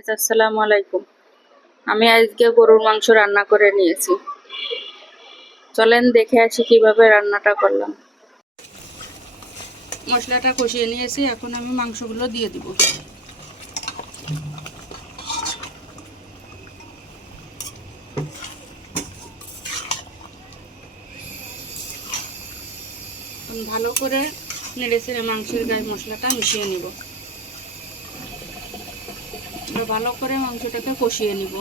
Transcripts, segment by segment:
আসসালামু আলাইকুম। আমি আজকে গরুর মাংস রান্না করে নিয়েছি। চলেন দেখে আসি কীভাবে রান্নাটা করলাম। মশলাটা কষিয়ে নিয়েছি, এখন আমি মাংসগুলো দিয়ে দিব। ভালো করে নেড়ে চেড়ে মাংসের গায়ে মশলাটা মিশিয়ে নিব। আমরা ভালো করে মাংসটাকে কষিয়ে নিব।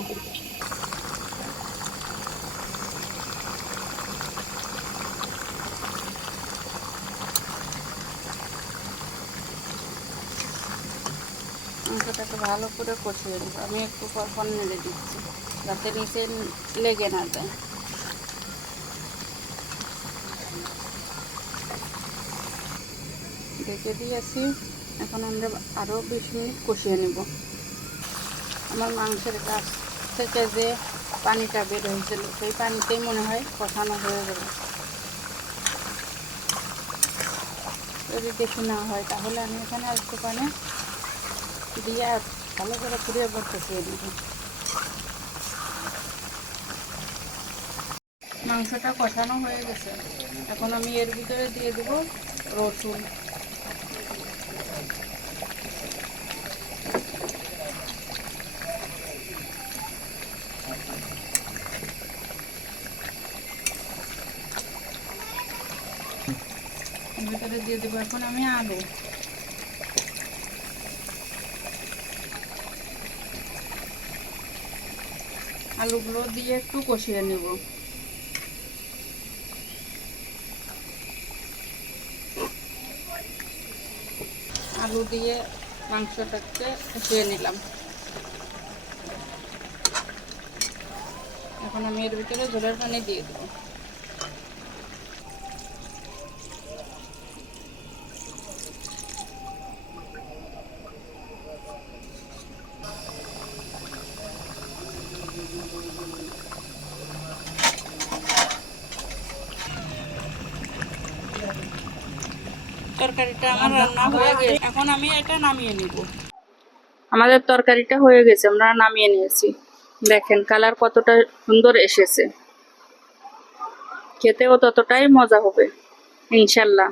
মাংসটাকে ভালো করে কষিয়ে নিব। আমি একটু পরপর নেড়ে দিচ্ছি, যাতে নিচে লেগে না যায়। ঢেকে দিয়েছি, এখন আমরা আরও বিশ মিনিট কষিয়ে নেব। আমার মাংসের গাছ থেকে যে পানিটা বের হয়েছিল, সেই পানিতেই মনে হয় কষানো হয়ে গেল। যদি বেশি না হয়, তাহলে আমি এখানে আর একটু পানি দিয়ে আর ভালো করে পুড়িয়ে কষিয়ে নেব। মাংসটা কষানো হয়ে গেছে। এখন আমি এর ভিতরে দিয়ে দেবো রসুন। ভিতরে দিয়ে দেবো। এখন আমি আলু। আলুগুলো দিয়ে একটু কষিয়ে নেব। আলু দিয়ে মাংসটাকে কষিয়ে নিলাম। এখন আমি এর ভিতরে ঝোলের পানি দিয়ে দেবো। এখন আমি এটা নামিয়ে নিব। আমাদের তরকারিটা হয়ে গেছে, আমরা নামিয়ে নিয়েছি। দেখেন, কালার কতটা সুন্দর এসেছে। খেতেও ততটাই মজা হবে, ইনশাল্লাহ।